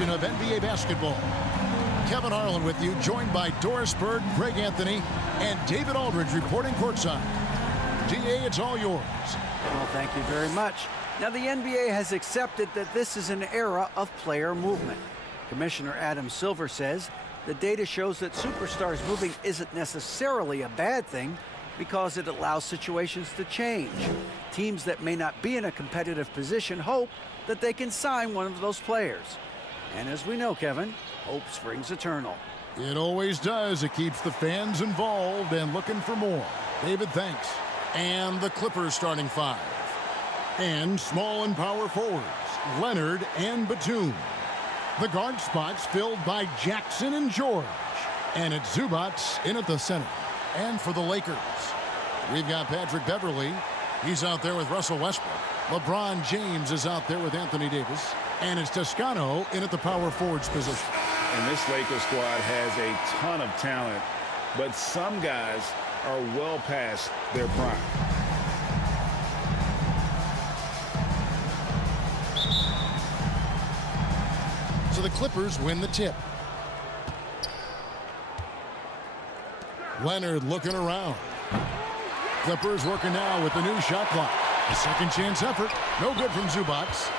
edition of NBA Basketball. Kevin Harlan with you, joined by Doris Berg, Greg Anthony, and David Aldridge reporting courtside. DA, it's all yours. Well, thank you very much. Now, the NBA has accepted that this is an era of player movement. Commissioner Adam Silver says the data shows that superstars moving isn't necessarily a bad thing because it allows situations to change. Teams that may not be in a competitive position hope that they can sign one of those players. And as we know, Kevin, hope springs eternal. It always does. It keeps the fans involved and looking for more. David, thanks. And the Clippers starting five. And small and power forwards, Leonard and Batum. The guard spots filled by Jackson and George. And it's Zubats in at the center. And for the Lakers, we've got Patrick Beverley. He's out there with Russell Westbrook. LeBron James is out there with Anthony Davis. And it's Toscano in at the power forwards position. And this Lakers squad has a ton of talent, but some guys are well past their prime. So the Clippers win the tip. Leonard looking around. Clippers working now with the new shot clock. A second chance effort. No good from Zubats.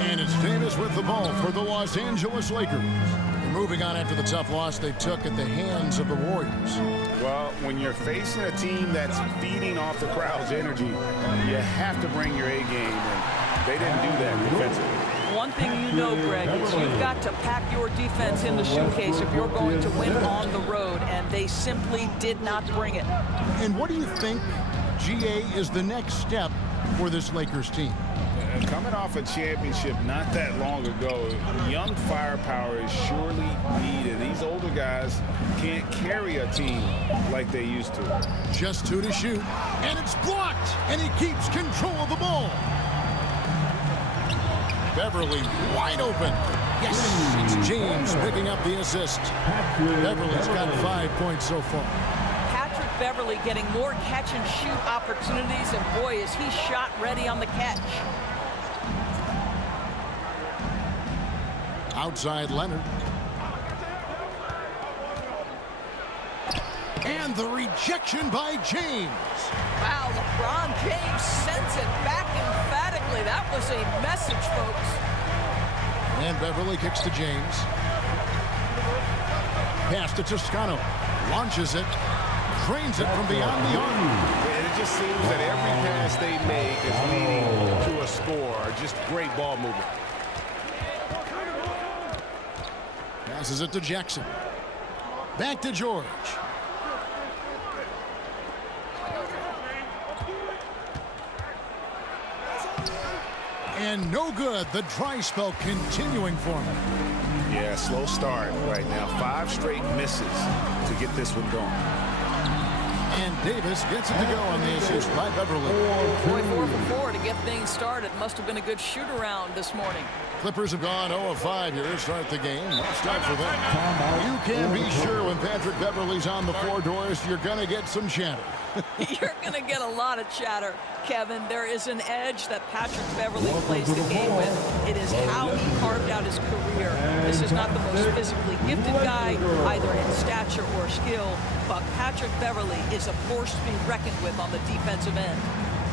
And it's Davis with the ball for the Los Angeles Lakers. They're moving on after the tough loss they took at the hands of the Warriors. Well, when you're facing a team that's feeding off the crowd's energy, you have to bring your A game, and they didn't do that defensively. One thing you know, Greg, is you've got to pack your defense in the suitcase if you're going to win on the road, and they simply did not bring it. And what do you think, GA, is the next step for this Lakers team? Coming off a championship not that long ago, young firepower is surely needed. These older guys can't carry a team like they used to. Just two to shoot, and it's blocked, and he keeps control of the ball. Beverley wide open. Yes, it's James picking up the assist. Beverley's got 5 points so far. Patrick Beverley getting more catch and shoot opportunities, and boy, is he shot ready on the catch. Outside Leonard. And the rejection by James. Wow, LeBron James sends it back emphatically. That was a message, folks. And Beverley kicks to James. Pass to Toscano. Launches it. Drains it from beyond the arc. And it just seems that every pass they make is leading to a score. Just great ball movement. Passes it to Jackson. Back to George. And no good. The dry spell continuing for him. Yeah, slow start right now. 5 straight misses to get this one going. And Davis gets it to go on the assist by Beverley. Boy, 4 for 4 to get things started. Must have been a good shoot-around this morning. Clippers have gone 0 of 5 here to start the game. Let's start for them. You can be sure when Patrick Beverley's on the floor, Doris, you're going to get some chatter. You're going to get a lot of chatter, Kevin. There is an edge that Patrick Beverley plays the game with. It is how he carved out his career. This is not the most physically gifted guy, either in stature or skill, but Patrick Beverley is a force to be reckoned with on the defensive end.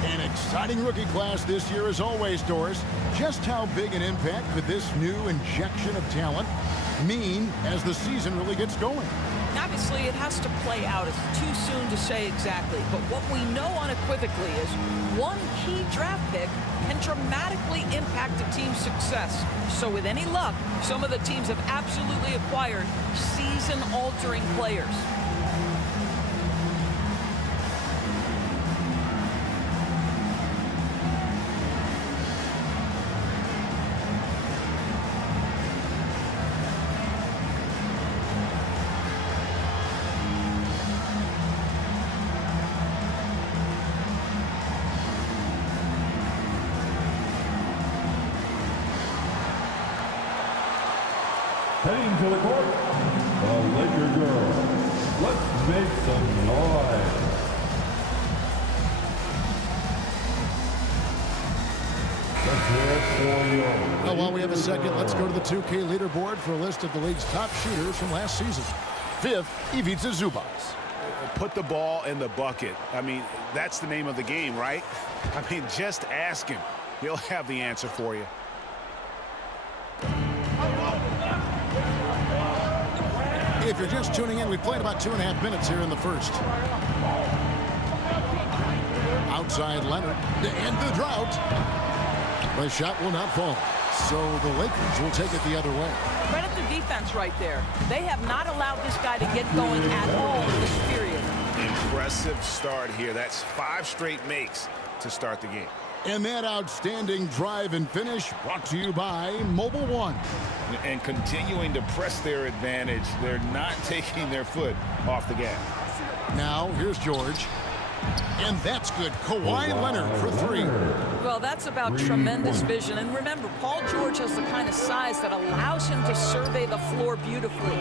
An exciting rookie class this year as always, Doris. Just how big an impact could this new injection of talent mean as the season really gets going? Obviously, it has to play out. It's too soon to say exactly. But what we know unequivocally is one key draft pick can dramatically impact a team's success. So with any luck, some of the teams have absolutely acquired season-altering players. Heading to the court, the Laker girls. Let's make some noise. Let's hear it Well, while we have a second, let's go to the 2K leaderboard for a list of the league's top shooters from last season. 5th, Ivica Zubac. Put the ball in the bucket. I mean, that's the name of the game, right? I mean, just ask him. He'll have the answer for you. If you're just tuning in, we played about 2.5 minutes here in the first. Outside Leonard to end the drought. The shot will not fall. So the Lakers will take it the other way. Credit the defense right there. They have not allowed this guy to get going at all in this period. Impressive start here. That's 5 straight makes to start the game. And that outstanding drive and finish brought to you by Mobile One. And continuing to press their advantage. They're not taking their foot off the gas. Now, here's George. And that's good. Kawhi Leonard for 3. Well, that's about tremendous vision. And remember, Paul George has the kind of size that allows him to survey the floor beautifully.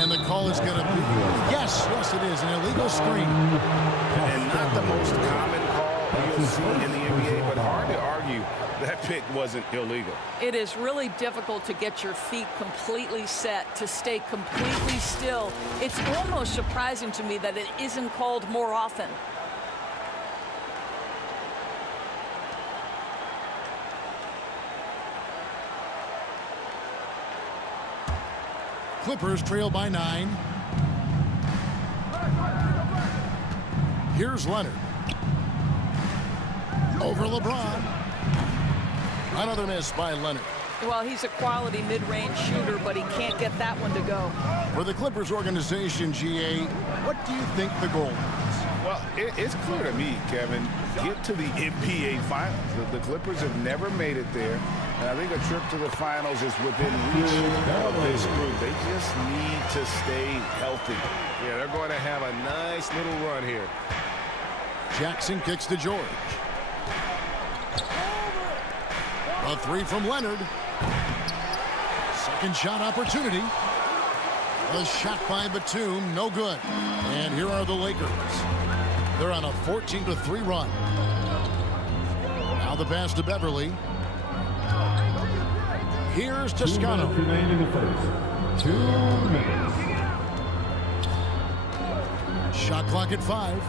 And the call is going to be, yes, it is, an illegal screen. And not the most common call you'll see in the NBA, but hard to argue that pick wasn't illegal. It is really difficult to get your feet completely set, to stay completely still. It's almost surprising to me that it isn't called more often. Clippers trail by 9. Here's Leonard. Over LeBron. Another miss by Leonard. Well, he's a quality mid-range shooter, but he can't get that one to go. For the Clippers organization, GA, what do you think the goal is? Well, it's clear to me, Kevin, get to the NBA Finals. The Clippers have never made it there. And I think a trip to the finals is within reach of this group. They just need to stay healthy. Yeah, they're going to have a nice little run here. Jackson kicks to George. A 3 from Leonard. Second shot opportunity. A shot by Batum, no good. And here are the Lakers. They're on a 14-3 run. Now the pass to Beverly. Here's Toscano. 2 minutes remain in the first. 2 minutes. Shot clock at 5.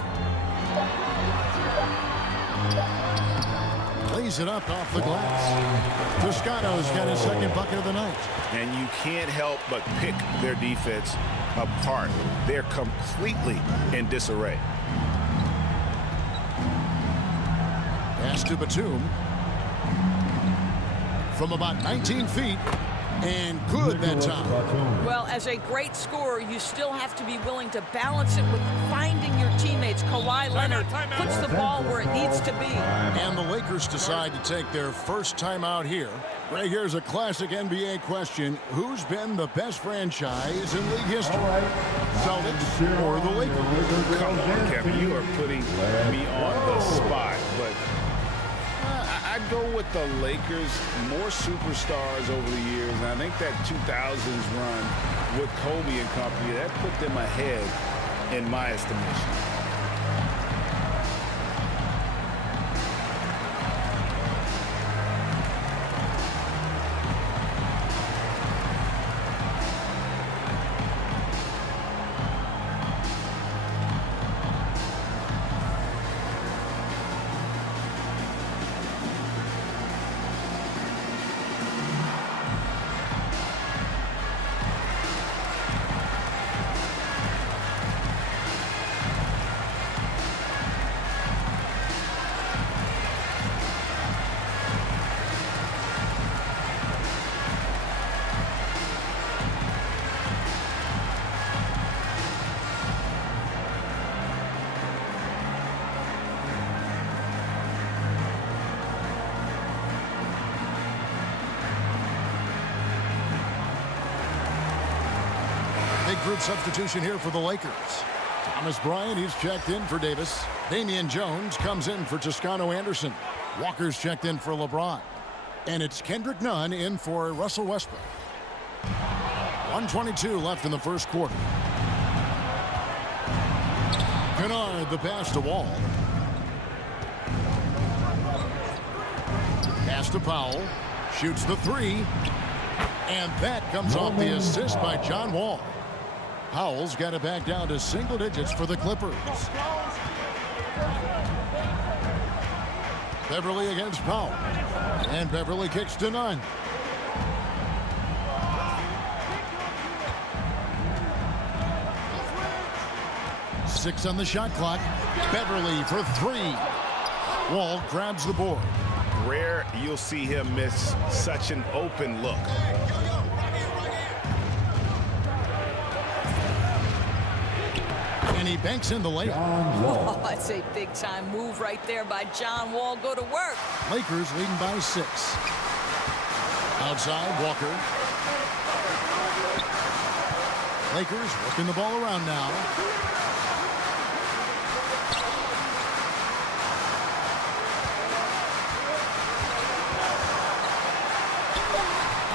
Lays it up off the glass. Toscano's got his second bucket of the night. And you can't help but pick their defense apart. They're completely in disarray. Pass to Batum. From about 19 feet. And good that time. Well, as a great scorer, you still have to be willing to balance it with finding your teammates. Kawhi Leonard puts the ball where it needs to be. And the Lakers decide to take their first time out here. Right here's a classic NBA question. Who's been the best franchise in league history? Celtics or the Lakers? Come on, Kevin, you are putting me on the spot, but I'd go with the Lakers, more superstars over the years, and I think that 2000s run with Kobe and company, that put them ahead in my estimation. Group substitution here for the Lakers. Thomas Bryant, he's checked in for Davis. Damian Jones comes in for Toscano Anderson. Walker's checked in for LeBron. And it's Kendrick Nunn in for Russell Westbrook. 1:22 left in the first quarter. Kennard, the pass to Wall. Pass to Powell. Shoots the three. And that comes off the assist by John Wall. Powell's got it back down to single digits for the Clippers. Beverly against Powell. And Beverly kicks to none. Six on the shot clock. Beverly for three. Wall grabs the board. Rare you'll see him miss such an open look. And he banks in the layup. Oh, that's a big-time move right there by John Wall. Go to work. Lakers leading by 6. Outside, Walker. Lakers working the ball around now.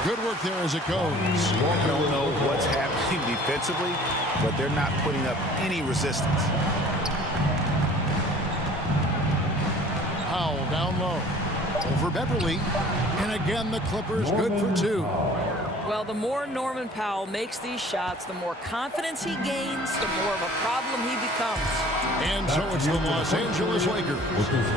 Good work there as it goes. Walker don't know what's happening defensively, but they're not putting up any resistance. Powell down low. Over Beverly. And again, the Clippers good for 2. Well, the more Norman Powell makes these shots, the more confidence he gains, the more of a problem he becomes. And so it's the Los Angeles Lakers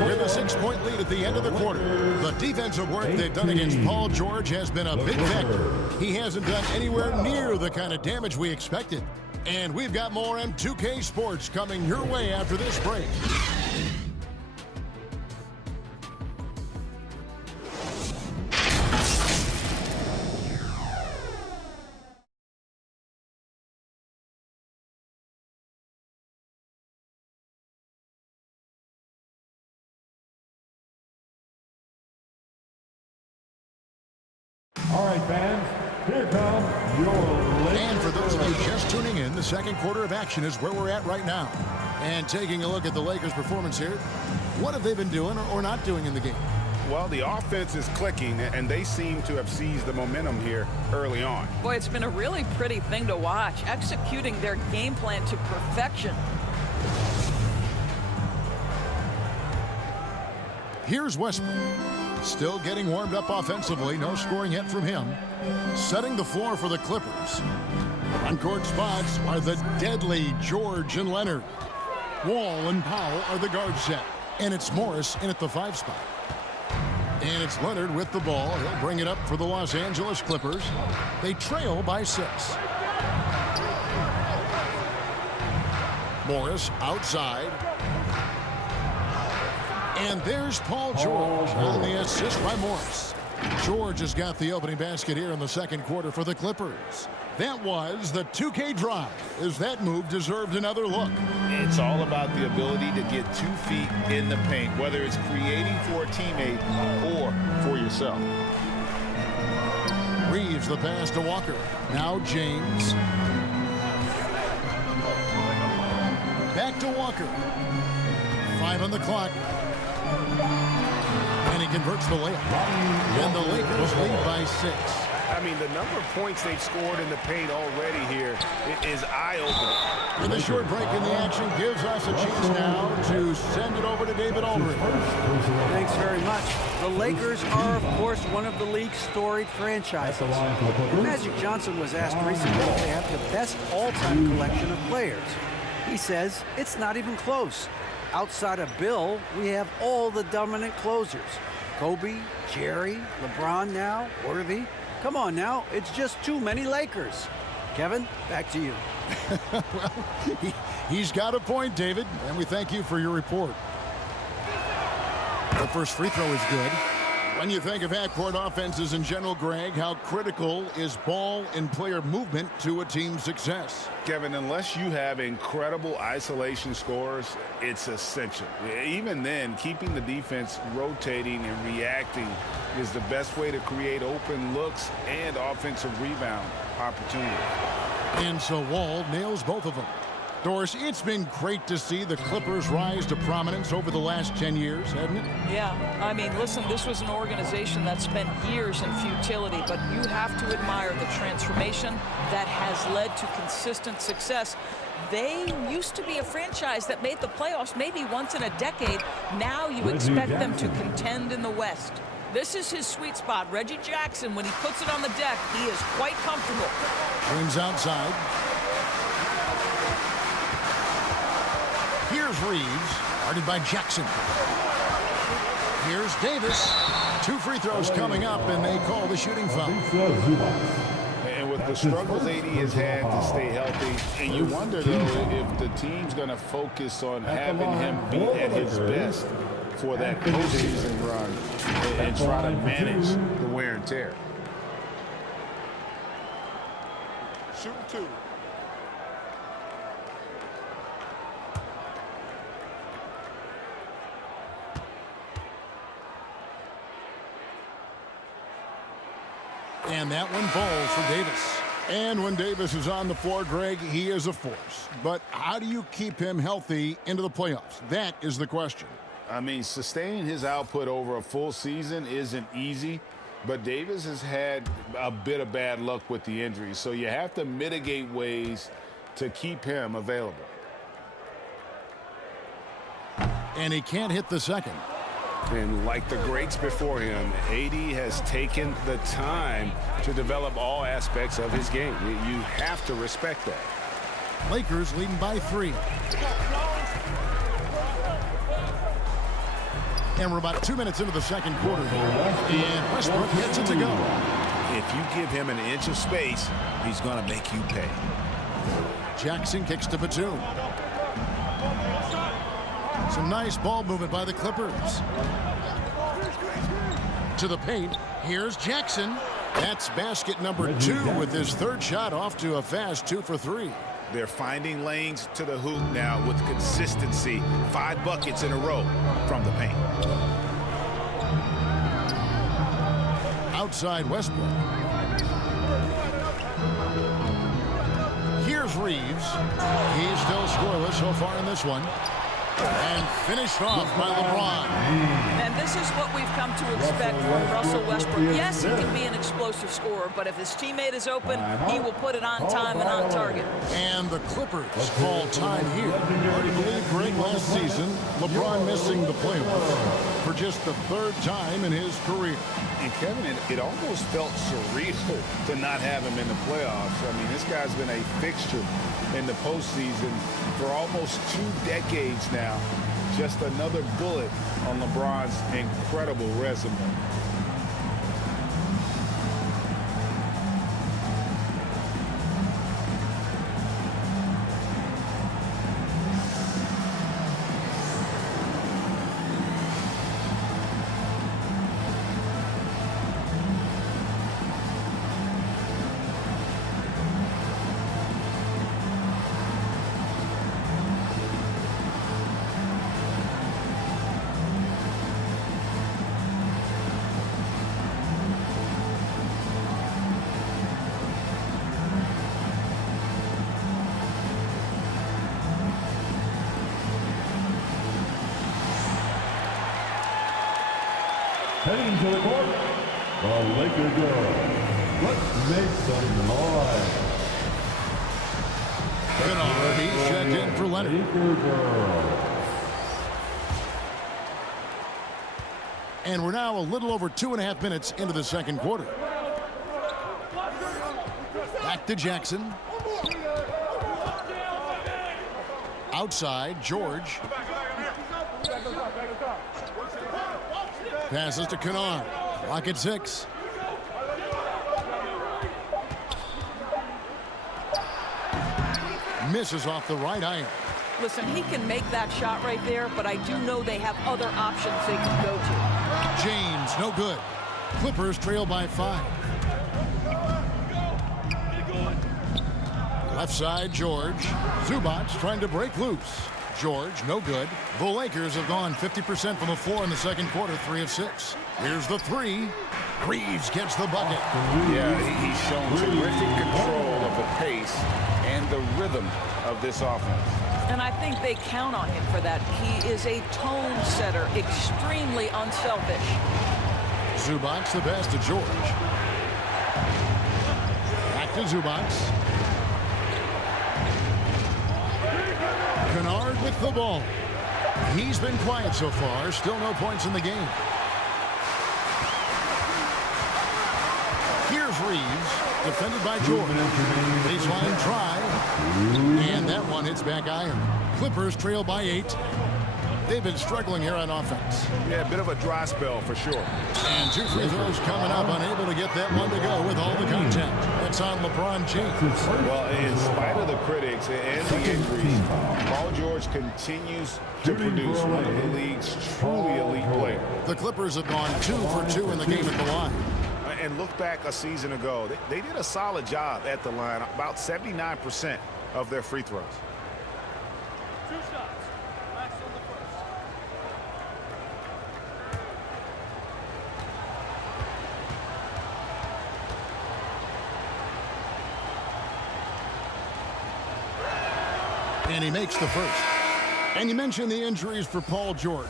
with a 6-point lead at the end of the quarter. The defensive work they've done against Paul George has been a big factor. He hasn't done anywhere near the kind of damage we expected. And we've got more M2K Sports coming your way after this break. All right, fans, here come your Lakers. And for those of you just tuning in, the second quarter of action is where we're at right now. And taking a look at the Lakers' performance here, what have they been doing or not doing in the game? Well, the offense is clicking, and they seem to have seized the momentum here early on. Boy, it's been a really pretty thing to watch, executing their game plan to perfection. Here's Westbrook. Still getting warmed up offensively. No scoring yet from him. Setting the floor for the Clippers. On-court spots are the deadly George and Leonard. Wall and Powell are the guard set. And it's Morris in at the 5 spot. And it's Leonard with the ball. He'll bring it up for the Los Angeles Clippers. They trail by 6. Morris outside. And there's Paul George on the assist by Morris. George has got the opening basket here in the second quarter for the Clippers. That was the 2K drive, as that move deserved another look. It's all about the ability to get 2 feet in the paint, whether it's creating for a teammate or for yourself. Reeves the pass to Walker. Now James. Back to Walker. 5 on the clock. And he converts the layup. And the Lakers lead by 6. I mean, the number of points they've scored in the paint already here is eye-opening. And the short break in the action gives us a chance now to send it over to David Aldridge. Thanks very much. The Lakers are, of course, one of the league's storied franchises. Magic Johnson was asked recently if they have the best all-time collection of players. He says it's not even close. Outside of Bill, we have all the dominant closers. Kobe, Jerry, LeBron now, Worthy. Come on now, it's just too many Lakers. Kevin, back to you. Well, he's got a point, David, and we thank you for your report. The first free throw is good. When you think of half-court offenses in general, Greg, how critical is ball and player movement to a team's success? Kevin, unless you have incredible isolation scores, it's essential. Even then, keeping the defense rotating and reacting is the best way to create open looks and offensive rebound opportunities. And so Wall nails both of them. Doris, it's been great to see the Clippers rise to prominence over the last 10 years, hasn't it? Yeah, I mean, listen, this was an organization that spent years in futility, but you have to admire the transformation that has led to consistent success. They used to be a franchise that made the playoffs maybe once in a decade. Now you expect them to contend in the West. This is his sweet spot. Reggie Jackson, when he puts it on the deck, he is quite comfortable. Brings outside. Here's Reeves, guarded by Jackson. Here's Davis. 2 free throws coming up, and they call the shooting foul. And with the struggles AD has had to stay healthy, and you wonder, though, if the team's going to focus on having him be at his best for that postseason run and try to manage the wear and tear. Shooting 2. And that one falls for Davis. And when Davis is on the floor, Greg, he is a force. But how do you keep him healthy into the playoffs? That is the question. I mean, sustaining his output over a full season isn't easy, but Davis has had a bit of bad luck with the injuries, so you have to mitigate ways to keep him available. And he can't hit the second. And like the greats before him, AD has taken the time to develop all aspects of his game. You have to respect that. Lakers leading by 3. And we're about 2 minutes into the second quarter here. And Westbrook gets it to go. If you give him an inch of space, he's going to make you pay. Jackson kicks to Batum. Some nice ball movement by the Clippers. To the paint. Here's Jackson. That's basket number 2 with his 3rd shot off to a fast 2 for 3. They're finding lanes to the hoop now with consistency. 5 buckets in a row from the paint. Outside Westbrook. Here's Reeves. He's still scoreless so far in this one. And finished off by LeBron. And this is what we've come to expect from Russell Westbrook. Yes, he can be an explosive scorer, but if his teammate is open, he will put it on time and on target. And the Clippers call time here. Hard to believe, Greg, last season, LeBron missing the playoffs for just the 3rd time in his career. And Kevin, it almost felt surreal to not have him in the playoffs. I mean, this guy's been a fixture in the postseason for almost 2 decades now. Just another bullet on LeBron's incredible resume. Heading to the court, the Laker girls. Let's make some noise. Kennard, he's checked in for Leonard. Laker girls. And we're now a little over 2.5 minutes into the second quarter. Back to Jackson. Outside, George. Passes to Kennard. Clock at 6. Misses off the right iron. Listen, he can make that shot right there, but I do know they have other options they can go to. James, no good. Clippers trail by 5. Left side, George. Zubac trying to break loose. George, no good. The Lakers have gone 50% from the floor in the second quarter, 3 of 6. Here's the 3. Reeves gets the bucket. Yeah, he's shown terrific control of the pace and the rhythm of this offense. And I think they count on him for that. He is a tone setter, extremely unselfish. Zubac the pass to George. Back to Zubac. Kennard with the ball. He's been quiet so far. Still no points in the game. Reeves, defended by George. Baseline try, and that one hits back iron. Clippers trail by 8. They've been struggling here on offense. Yeah, a bit of a dry spell for sure. And 2 free throws coming up, unable to get that one to go with all the contact. That's on LeBron James. Well, in spite of the critics and the injuries, Paul George continues to produce one of the league's truly elite players. The Clippers have gone 2 for 2 in the game at the line. And look back a season ago, they did a solid job at the line, about 79% of their free throws. 2 shots. Max on the first. And he makes the first. And you mentioned the injuries for Paul George.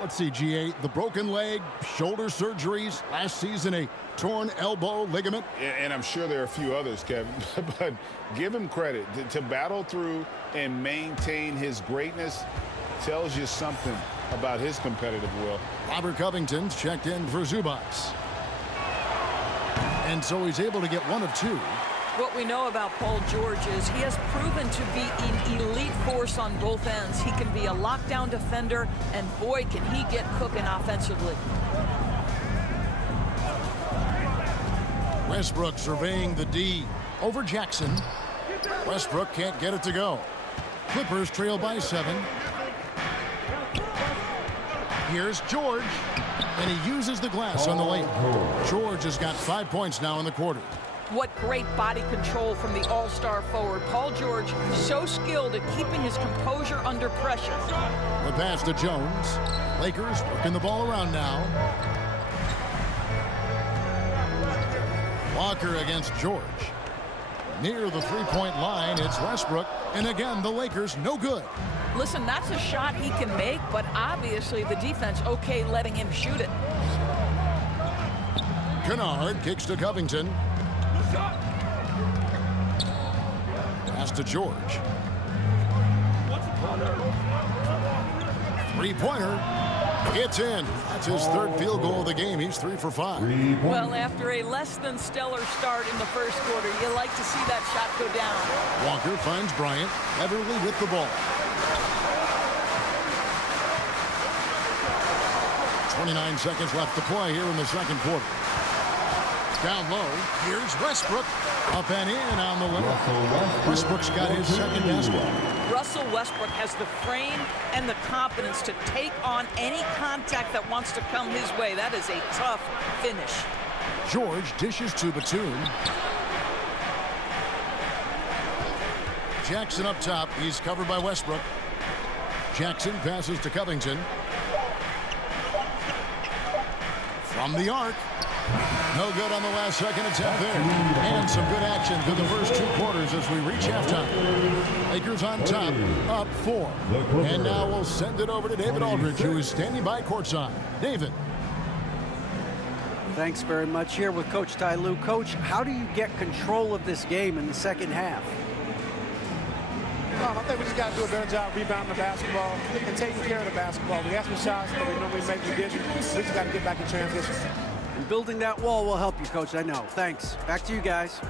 Let's see, GA, the broken leg, shoulder surgeries, last season a torn elbow ligament. And I'm sure there are a few others, Kevin, but give him credit. To battle through and maintain his greatness tells you something about his competitive will. Robert Covington's checked in for Zubats. And so he's able to get 1 of 2. What we know about Paul George is he has proven to be an elite force on both ends. He can be a lockdown defender, and boy, can he get cooking offensively. Westbrook surveying the D over Jackson. Westbrook can't get it to go. Clippers trail by 7. Here's George, and he uses the glass on the lane. George has got 5 points now in the quarter. What great body control from the all-star forward. Paul George, so skilled at keeping his composure under pressure. The pass to Jones. Lakers working the ball around now. Walker against George. Near the three-point line, it's Westbrook. And again, the Lakers no good. Listen, that's a shot he can make, but obviously the defense okay letting him shoot it. Kennard kicks to Covington. Pass to George. Three-pointer. It's in. That's his 3rd field goal of the game. He's 3 for 5. Well, after a less than stellar start in the first quarter, you like to see that shot go down. Walker finds Bryant. Everly with the ball. 29 seconds left to play here in the second quarter. Down low, here's Westbrook. Up and in on the layup. Westbrook's got his second basket. Russell Westbrook has the frame and the confidence to take on any contact that wants to come his way. That is a tough finish. George dishes to Batum. Jackson up top. He's covered by Westbrook. Jackson passes to Covington. From the arc. No good on the last second attempt there. And some good action through the first 2 quarters as we reach halftime. Lakers on top, up 4. And now we'll send it over to David Aldridge, who is standing by courtside. David. Thanks very much. Here with Coach Ty Lue. Coach, how do you get control of this game in the second half? I think we just got to do a better job rebounding the basketball and taking care of the basketball. We have some shots that we normally make, we didn't. We just got to get back in transition. And building that wall will help you, Coach, I know. Thanks. Back to you guys.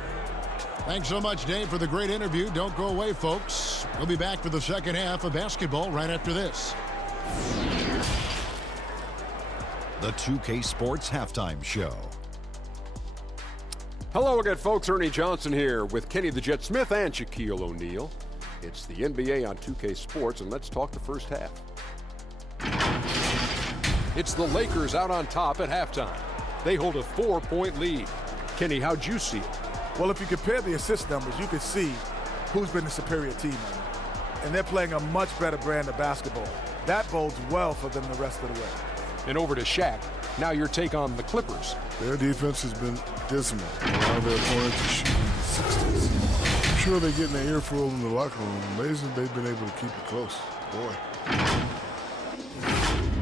Thanks so much, Dave, for the great interview. Don't go away, folks. We'll be back for the second half of basketball right after this. The 2K Sports Halftime Show. Hello again, folks. Ernie Johnson here with Kenny the Jet Smith and Shaquille O'Neal. It's the NBA on 2K Sports, and let's talk the first half. It's the Lakers out on top at halftime. They hold a 4-point lead. Kenny, how'd you see it? Well, if you compare the assist numbers, you can see who's been the superior team. And they're playing a much better brand of basketball. That bodes well for them the rest of the way. And over to Shaq. Now your take on the Clippers. Their defense has been dismal. A lot of their opponents are shooting in the 60s. I'm sure they're getting their earful in the locker room. Amazing they've been able to keep it close. Boy.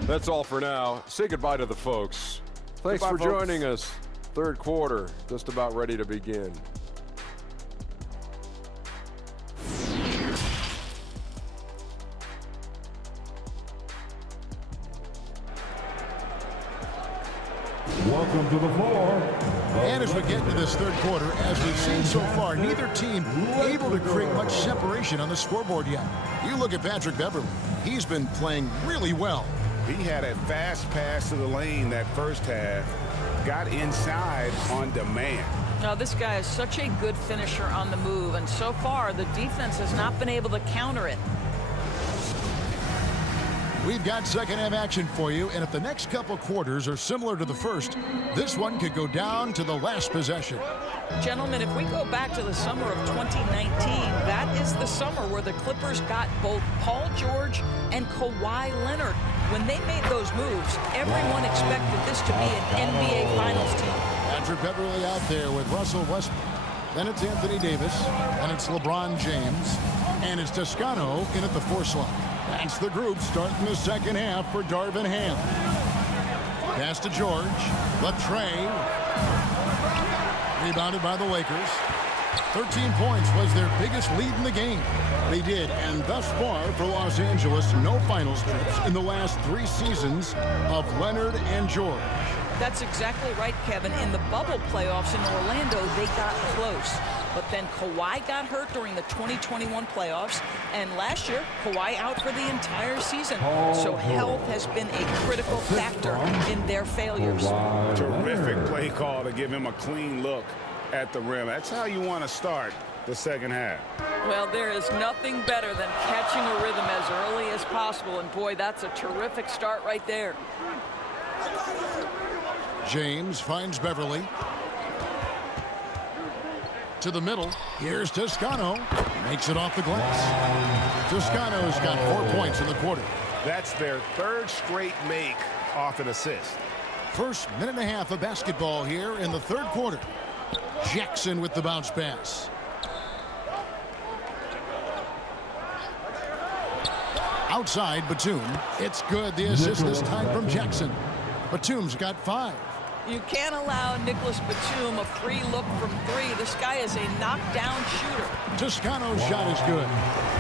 That's all for now. Say goodbye to the folks. Thanks for joining us. Third quarter, just about ready to begin. Welcome to the floor, And as we get into this third quarter, as we've seen so far, neither team able to create much separation on the scoreboard yet. You look at Patrick Beverly. He's been playing really well. He had a fast pass to the lane that first half. Got inside on demand. Now, this guy is such a good finisher on the move, and so far the defense has not been able to counter it. We've got second half action for you, and if the next couple quarters are similar to the first, this one could go down to the last possession. Gentlemen, if we go back to the summer of 2019, that is the summer where the Clippers got both Paul George and Kawhi Leonard. When they made those moves, everyone expected this to be an NBA Finals team. Patrick Beverly out there with Russell Westbrook. Then it's Anthony Davis, and it's LeBron James, and it's Toscano in at the 4 slot. That's the group starting the second half for Darvin Ham. Pass to George. Latrey. Rebounded by the Lakers. 13 points was their biggest lead in the game. They did, and thus far for Los Angeles, no finals trips in the last 3 seasons of Leonard and George. That's exactly right, Kevin. In the bubble playoffs in Orlando, they got close. But then Kawhi got hurt during the 2021 playoffs, and last year, Kawhi out for the entire season. So health has been a critical factor in their failures. Terrific play call to give him a clean look at the rim. That's how you want to start the second half. Well, there is nothing better than catching a rhythm as early as possible, and boy, that's a terrific start right there. James finds Beverly. To the middle. Here's Toscano. Makes it off the glass. Toscano's got 4 points in the quarter. That's their 3rd straight make off an assist. First minute and a half of basketball here in the third quarter. Jackson with the bounce pass. Outside Batum. It's good. The assist this time from Jackson. Batum's got 5. You can't allow Nicholas Batum a free look from 3. This guy is a knockdown shooter. Toscano's shot is good.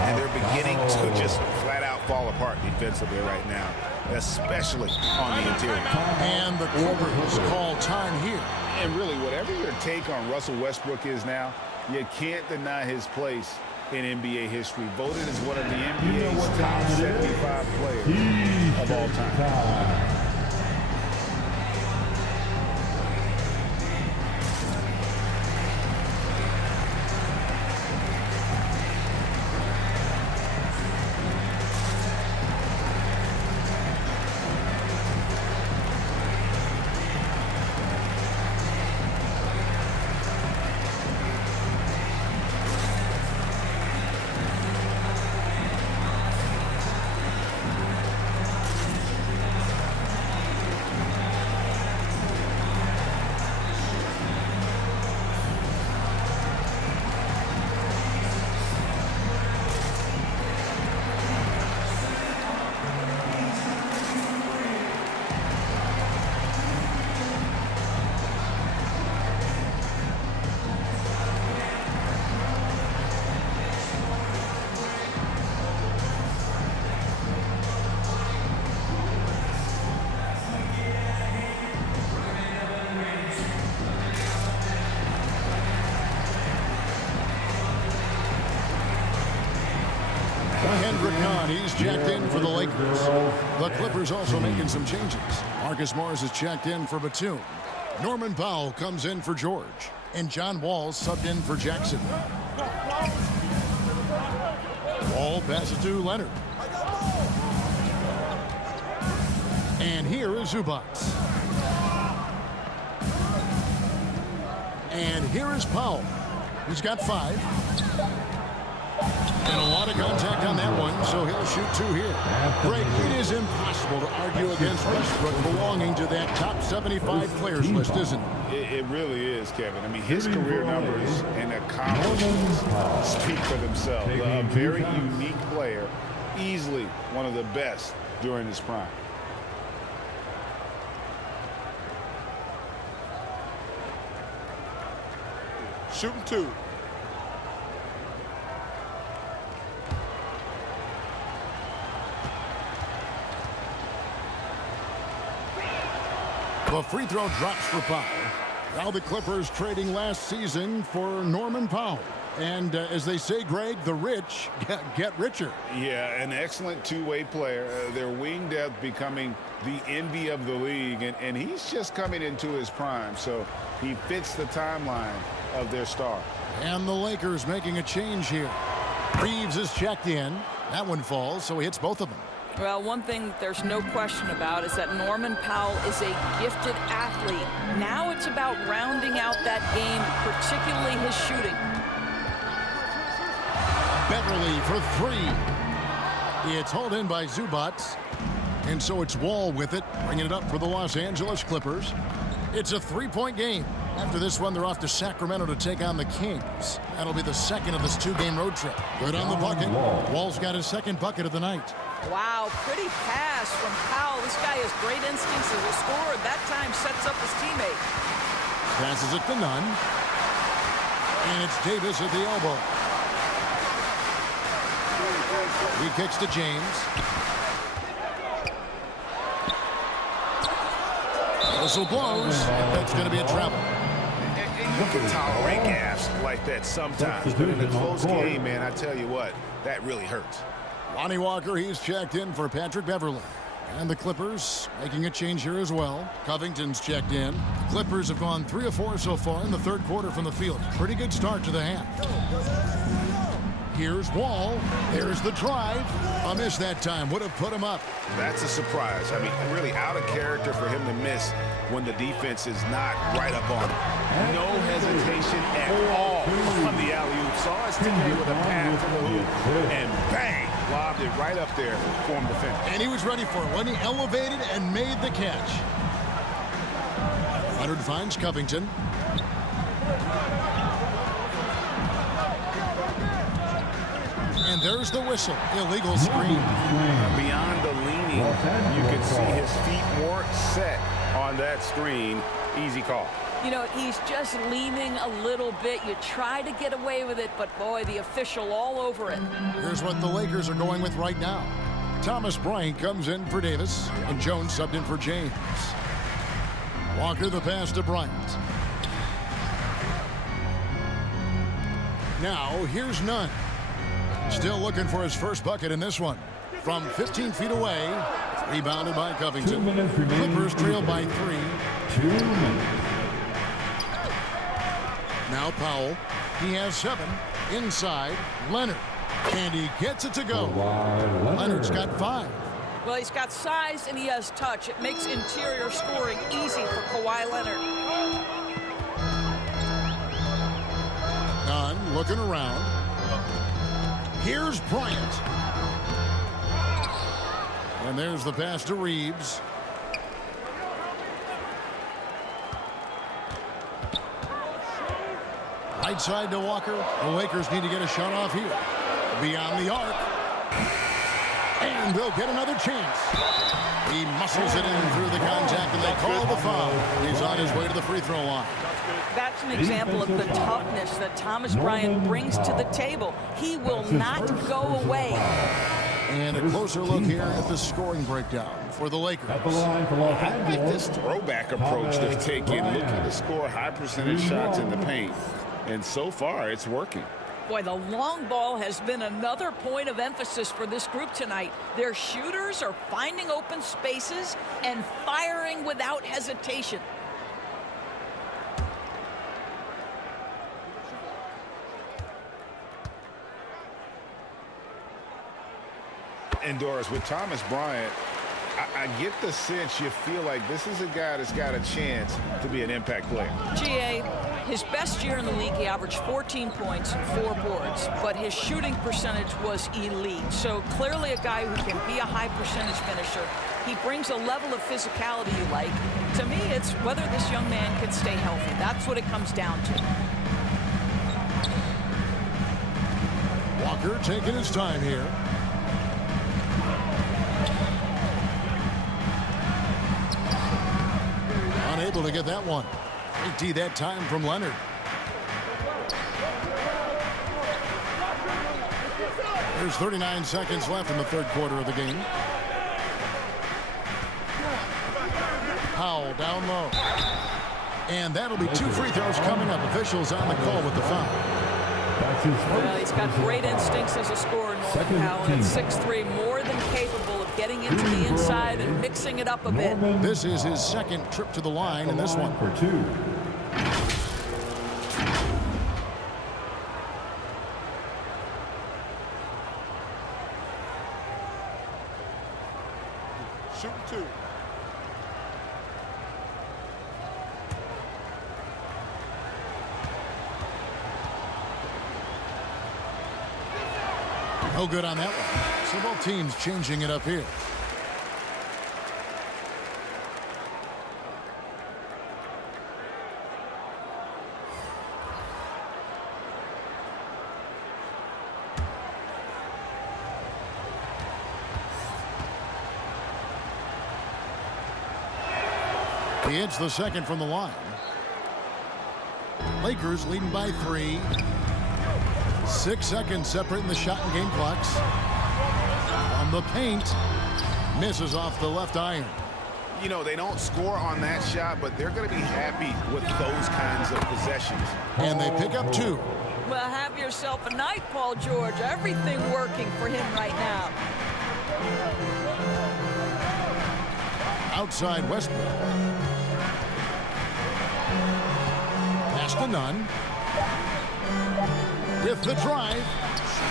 And they're beginning to just flat out fall apart defensively right now, especially on the interior. And the Clippers call time here. And really, whatever your take on Russell Westbrook is now, you can't deny his place in NBA history. Voted as one of the NBA's top 75 players of all time. He's checked in for the Lakers. The Clippers also making some changes. Marcus Morris is checked in for Batum. Norman Powell comes in for George. And John Wall subbed in for Jackson. Wall passes to Leonard. And here is Zubac. And here is Powell. He's got 5. And a lot of contact on that one, so he'll shoot 2 here. Greg, it is impossible to argue against Westbrook belonging to that top 75 players list, isn't it? It really is, Kevin. I mean, his career numbers and accomplishments speak for themselves. A very unique player, easily one of the best during his prime. Shooting 2. The free throw drops for Powell. Now the Clippers trading last season for Norman Powell. And as they say, Greg, the rich get richer. Yeah, an excellent two-way player. Their wing depth becoming the envy of the league. And he's just coming into his prime. So he fits the timeline of their star. And the Lakers making a change here. Reeves is checked in. That one falls, so he hits both of them. Well, one thing there's no question about is that Norman Powell is a gifted athlete. Now it's about rounding out that game, particularly his shooting. Beverly for three. It's hauled in by Zubats. And so it's Wall with it, bringing it up for the Los Angeles Clippers. It's a three-point game. After this one, they're off to Sacramento to take on the Kings. That'll be the second of this two-game road trip. Good on the bucket. Wall's got his second bucket of the night. Wow, pretty pass from Powell. This guy has great instincts as a scorer. That time sets up his teammate. Passes it to Nunn. And it's Davis at the elbow. He kicks to James. Whistle blows. That's going to be a travel. You can tolerate gas like that sometimes, but in a close game, man, I tell you what, that really hurts. Lonnie Walker, he's checked in for Patrick Beverly. And the Clippers making a change here as well. Covington's checked in. Clippers have gone 3 of 4 so far in the third quarter from the field. Pretty good start to the half. Here's Wall. There's the drive. A miss that time. Would have put him up. That's a surprise. I mean, really out of character for him to miss when the defense is not right up on him. No hesitation at all on the alley-oop. Saw his teammate with a pass to the hoop, and bang, lobbed it right up there for him to finish. And he was ready for it when he elevated and made the catch. Leonard finds Covington. And there's the whistle. Illegal screen. Beyond the leaning, you can see his feet weren't set on that screen. Easy call. You know, he's just leaning a little bit. You try to get away with it, but boy, the official all over it. Here's what the Lakers are going with right now. Thomas Bryant comes in for Davis, and Jones subbed in for James. Walker the pass to Bryant. Now, here's Nunn. Still looking for his first bucket in this one. From 15 feet away, rebounded by Covington. Clippers trail by 3. 2 minutes. Now Powell. He has 7. Inside, Leonard. And he gets it to go. Leonard's got 5. Well, he's got size and he has touch. It makes interior scoring easy for Kawhi Leonard. Nunn looking around. Here's Bryant. And there's the pass to Reeves. Right side to Walker. The Lakers need to get a shot off here. Beyond the arc. And they'll get another chance. He muscles it in through the contact, and they call the foul. He's on his way to the free throw line. That's an example of the toughness that Thomas Bryant brings to the table. He will not go away. And a closer look here at the scoring breakdown for the Lakers. I like this throwback approach they've taken, looking to score high percentage shots in the paint. And so far, it's working. Boy, the long ball has been another point of emphasis for this group tonight. Their shooters are finding open spaces and firing without hesitation. And Doris, with Thomas Bryant, I get the sense you feel like this is a guy that's got a chance to be an impact player. GA, his best year in the league, he averaged 14 points and 4 boards, but his shooting percentage was elite. So clearly a guy who can be a high percentage finisher. He brings a level of physicality you like. To me, it's whether this young man can stay healthy. That's what it comes down to. Walker taking his time here. Unable to get that one. Great that time from Leonard. There's 39 seconds left in the third quarter of the game. Powell down low. And that'll be 2 free throws coming up. Officials on the call with the foul. Well, he's got great instincts as a scorer, Norman Powell. At 6'3", more than capable of getting into the inside and mixing it up a bit. This is his second trip to the line in this one. For 2. Shoot 2. No good on that one. So both teams changing it up here. He hits the second from the line. Lakers leading by 3. 6 seconds separating the shot and game clocks. On the paint. Misses off the left iron. You know, they don't score on that shot, but they're going to be happy with those kinds of possessions. And they pick up 2. Well, have yourself a night, Paul George. Everything working for him right now. Outside Westbrook. Pass to Nunn. With the drive.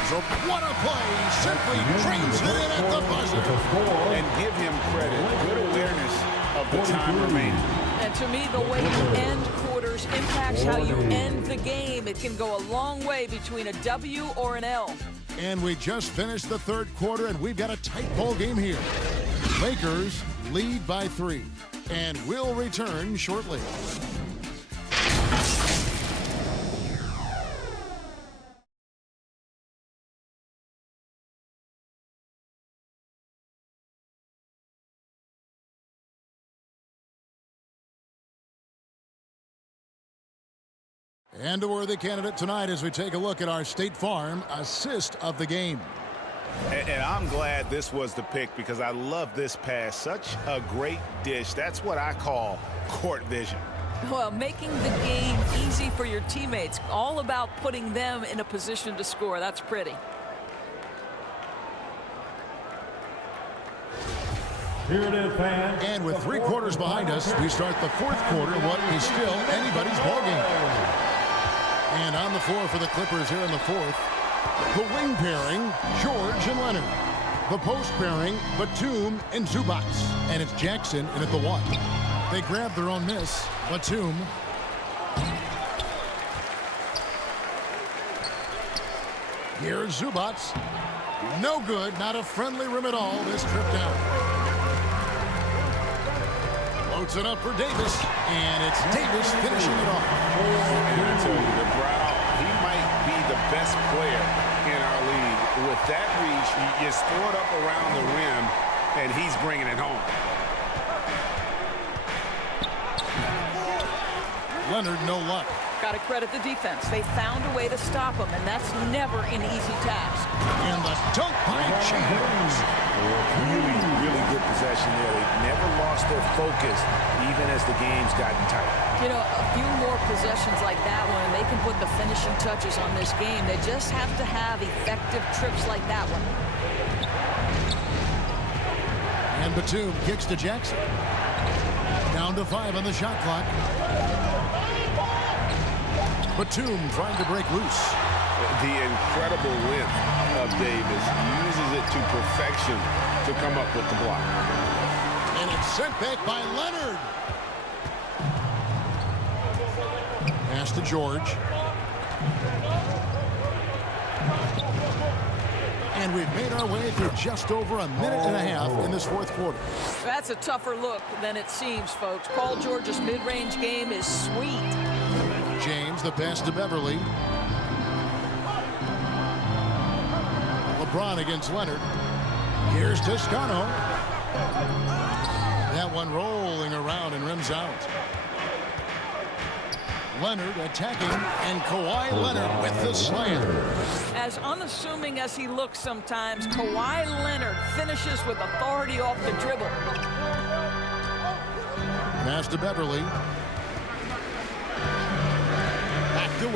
So what a play. Simply drains it in at the buzzer. And give him credit. Good awareness of the time remaining. And to me, the way you end quarters impacts how you end the game. It can go a long way between a W or an L. And we just finished the third quarter, and we've got a tight ball game here. Lakers lead by 3. And we'll return shortly. And a worthy candidate tonight as we take a look at our State Farm assist of the game. And I'm glad this was the pick because I love this pass. Such a great dish. That's what I call court vision. Well, making the game easy for your teammates. All about putting them in a position to score. That's pretty. Here it is, fans. And with 3 quarters behind us, we start the fourth quarter, what is still anybody's ball game. And on the floor for the Clippers here in the fourth, the wing pairing, George and Leonard. The post pairing, Batum and Zubac. And it's Jackson in at the 1. They grab their own miss. Batum. Here's Zubac. No good. Not a friendly rim at all this trip down. Floats it up for Davis, and it's Davis finishing it off. And I tell you, he might be the best player in our league. With that reach, you just throw it up around the rim, and he's bringing it home. Leonard, no luck. Got to credit the defense. They found a way to stop him, and that's never an easy task. And the dunk by James. Really, really good possession there. They've never lost their focus, even as the game's gotten tight. You know, a few more possessions like that one, and they can put the finishing touches on this game. They just have to have effective trips like that one. And Batum kicks to Jackson. Down to 5 on the shot clock. Batum trying to break loose. The incredible length of Davis uses it to perfection to come up with the block. And it's sent back by Leonard. Pass to George. And we've made our way through just over a minute and a half in this fourth quarter. That's a tougher look than it seems, folks. Paul George's mid-range game is sweet. James, the pass to Beverly. LeBron against Leonard. Here's Toscano. That one rolling around and rims out. Leonard attacking, and Kawhi Leonard with the slam. As unassuming as he looks sometimes, Kawhi Leonard finishes with authority off the dribble. Pass to Beverly.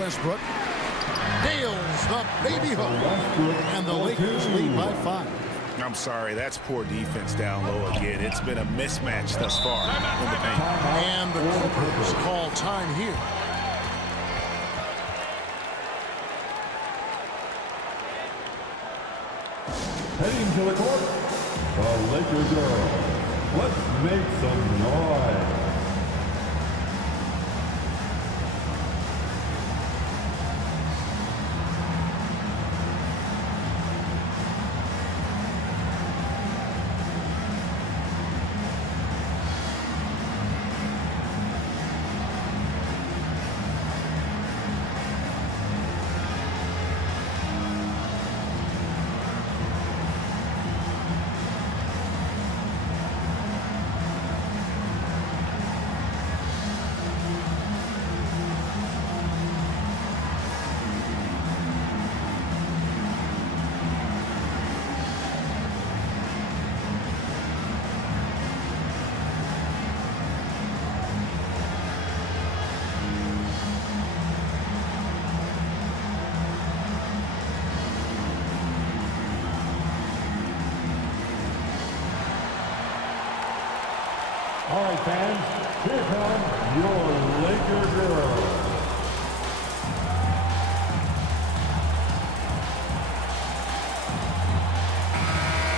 Westbrook. Nails the baby hook. And the Lakers lead by 5. I'm sorry, that's poor defense down low again. It's been a mismatch thus far in the paint. And the Clippers call time here. Heading to the court, the Laker girls. Let's make some noise. All right, fans, here come your Laker girls.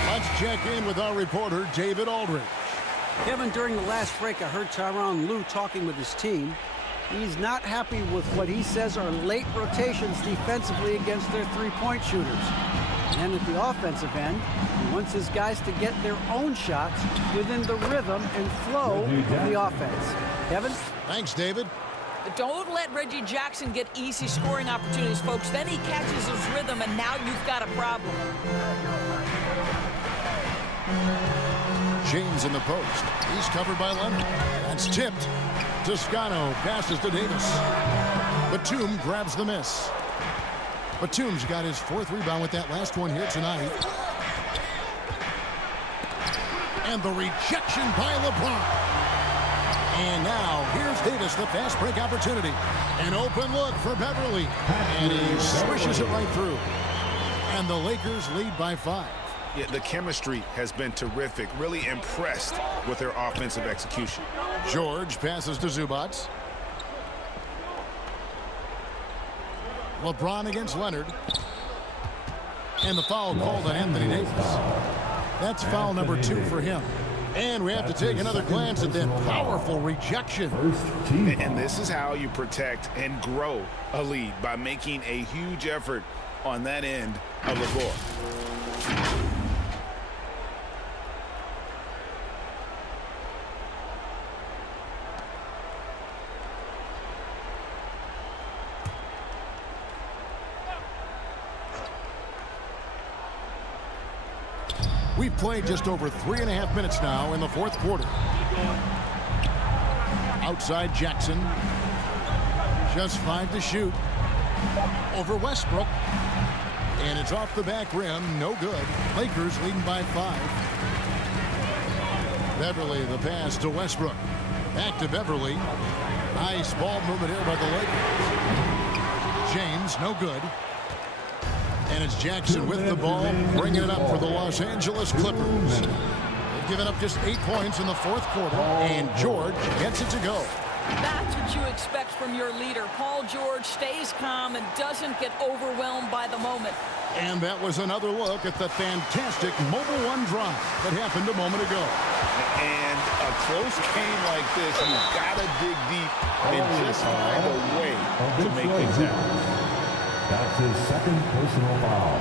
Let's check in with our reporter, David Aldridge. Kevin, during the last break, I heard Tyronn Lue talking with his team. He's not happy with what he says are late rotations defensively against their three-point shooters. And at the offensive end, he wants his guys to get their own shots within the rhythm and flow of the offense. Kevin? Thanks, David. Don't let Reggie Jackson get easy scoring opportunities, folks. Then he catches his rhythm, and now you've got a problem. James in the post. He's covered by Leonard. That's tipped. Toscano passes to Davis. Batum grabs the miss. Batum's got his 4th rebound with that last one here tonight. And the rejection by LeBron. And now here's Davis, the fast break opportunity. An open look for Beverly. And he swishes it right through. And the Lakers lead by 5. Yeah, the chemistry has been terrific. Really impressed with their offensive execution. George passes to Zubac. LeBron against Leonard. And the foul called on Anthony Davis. That's foul number 2 for him. And we have to take another glance at that powerful rejection. And this is how you protect and grow a lead, by making a huge effort on that end of the floor. We've played just over 3.5 minutes now in the 4th quarter. Outside Jackson. Just 5 to shoot. Over Westbrook. And it's off the back rim. No good. Lakers leading by 5. Beverly, the pass to Westbrook. Back to Beverly. Nice ball movement here by the Lakers. James, no good. And it's Jackson with the ball, bringing it up for the Los Angeles Clippers. They've given up just 8 points in the 4th quarter, and George gets it to go. That's what you expect from your leader. Paul George stays calm and doesn't get overwhelmed by the moment. And that was another look at the fantastic Mobile One drive that happened a moment ago. And a close game like this, you've got to dig deep and just find a way to make things happen. That's his 2nd personal foul.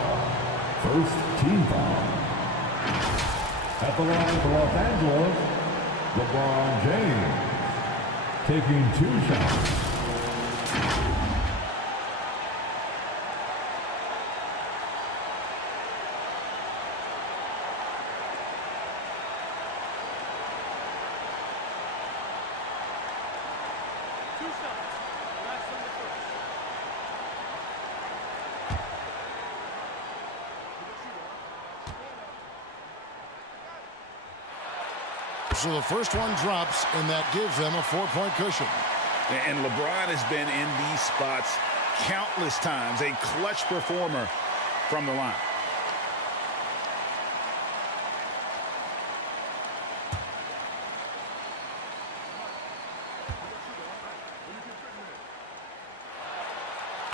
1st team foul. At the line for Los Angeles, LeBron James taking 2 shots. So the first one drops, and that gives them a 4-point cushion. And LeBron has been in these spots countless times. A clutch performer from the line.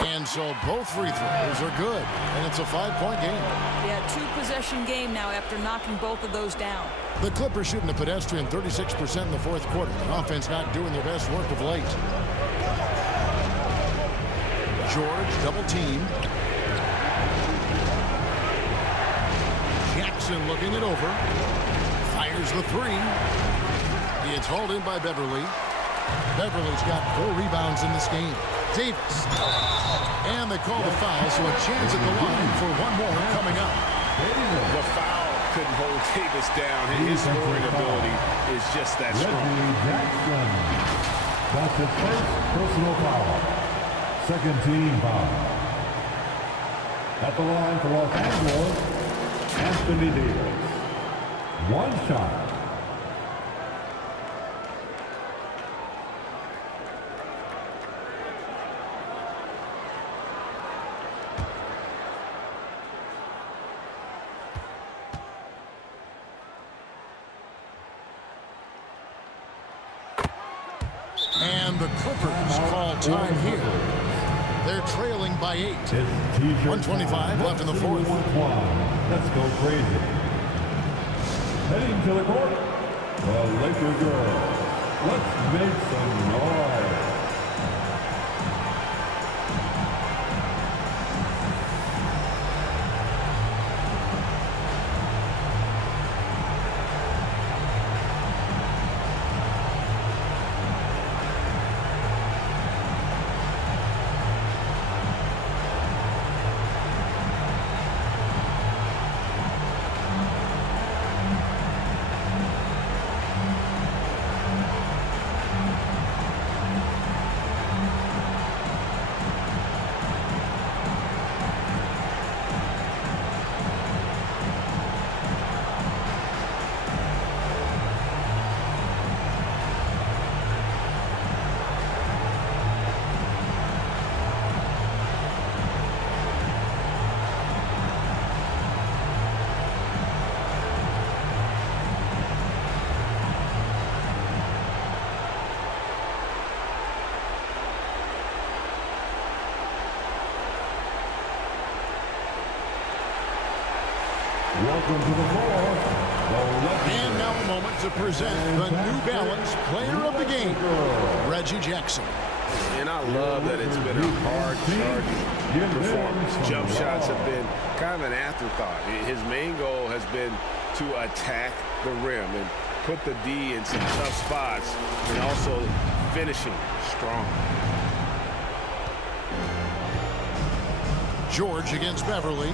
And so both free throws are good, and it's a 5-point game. Yeah, 2-possession game now after knocking both of those down. The Clippers shooting a pedestrian 36% in the fourth quarter. The offense not doing their best work of late. George double team. Jackson looking it over. Fires the three. It's hauled in by Beverly. Beverly's got 4 rebounds in this game. Davis. And they call the foul, so a chance at the line for one more coming up. The foul couldn't hold Davis down. His scoring ability is just that strong. Jackson. That's his first personal foul. Second team foul. At the line for Los Angeles, Anthony Davis. One shot. And the Clippers call time here. They're trailing by 8. 1:25 left in the fourth. Let's go crazy. Heading to the court, the Laker girls. Let's make some noise. Welcome to the floor. And now a moment to present the New Balance Player of the Game, Reggie Jackson. And I love that it's been a hard-charging performance. Jump shots have been kind of an afterthought. His main goal has been to attack the rim and put the D in some tough spots and also finishing strong. George against Beverly.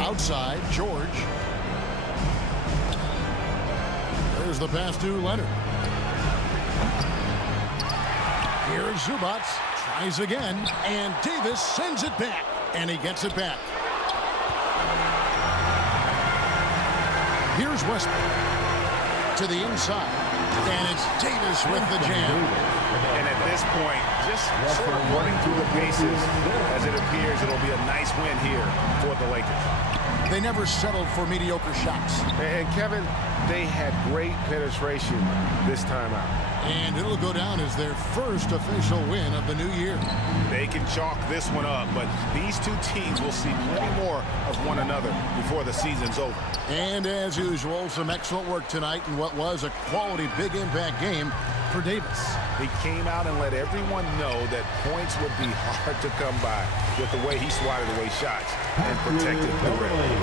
Outside, George. There's the pass to Leonard. Here's Zubac. Tries again. And Davis sends it back. And he gets it back. Here's Westbrook. To the inside. And it's Davis with the jam. And at this point, just sort of running through the paces as it appears it'll be a nice win here for the Lakers. They never settled for mediocre shots. And Kevin, they had great penetration this time out. And it'll go down as their first official win of the new year. They can chalk this one up, but these two teams will see plenty more of one another before the season's over. And as usual, some excellent work tonight in what was a quality big impact game for Davis. He came out and let everyone know that points would be hard to come by with the way he swatted away shots and protected the rim.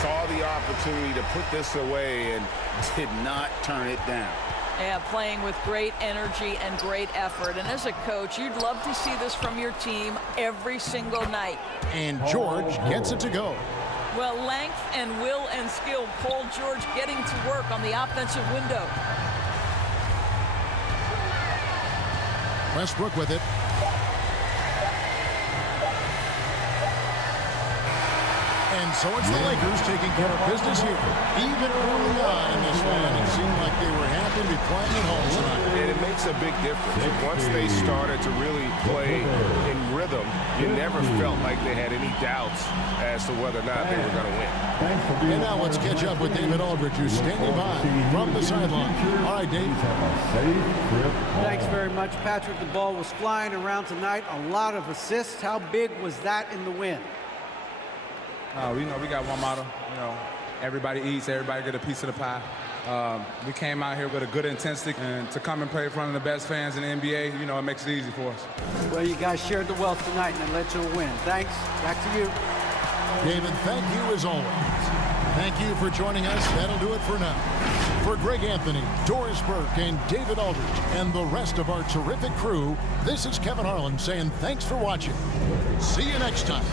Saw the opportunity to put this away and did not turn it down. Yeah, playing with great energy and great effort. And as a coach, you'd love to see this from your team every single night. And George gets it to go. Well, length and will and skill pulled George getting to work on the offensive window. Westbrook with it. And so it's the Lakers taking care of business here. Even early on in this one, it seemed like they were happy to be playing at home tonight. And it makes a big difference. Once they started to really play in rhythm, you never felt like they had any doubts as to whether or not they were going to win. And now let's catch up with David Aldridge, who's standing by from the sideline. All right, Dave. Thanks very much, Patrick. The ball was flying around tonight. A lot of assists. How big was that in the win? We got one motto. Everybody eats, everybody get a piece of the pie. We came out here with a good intensity, and to come and play in front of the best fans in the NBA, it makes it easy for us. Well, you guys shared the wealth tonight, and it led to a win. Thanks. Back to you. David, thank you as always. Thank you for joining us. That'll do it for now. For Greg Anthony, Doris Burke, and David Aldridge, and the rest of our terrific crew, this is Kevin Harlan saying thanks for watching. See you next time.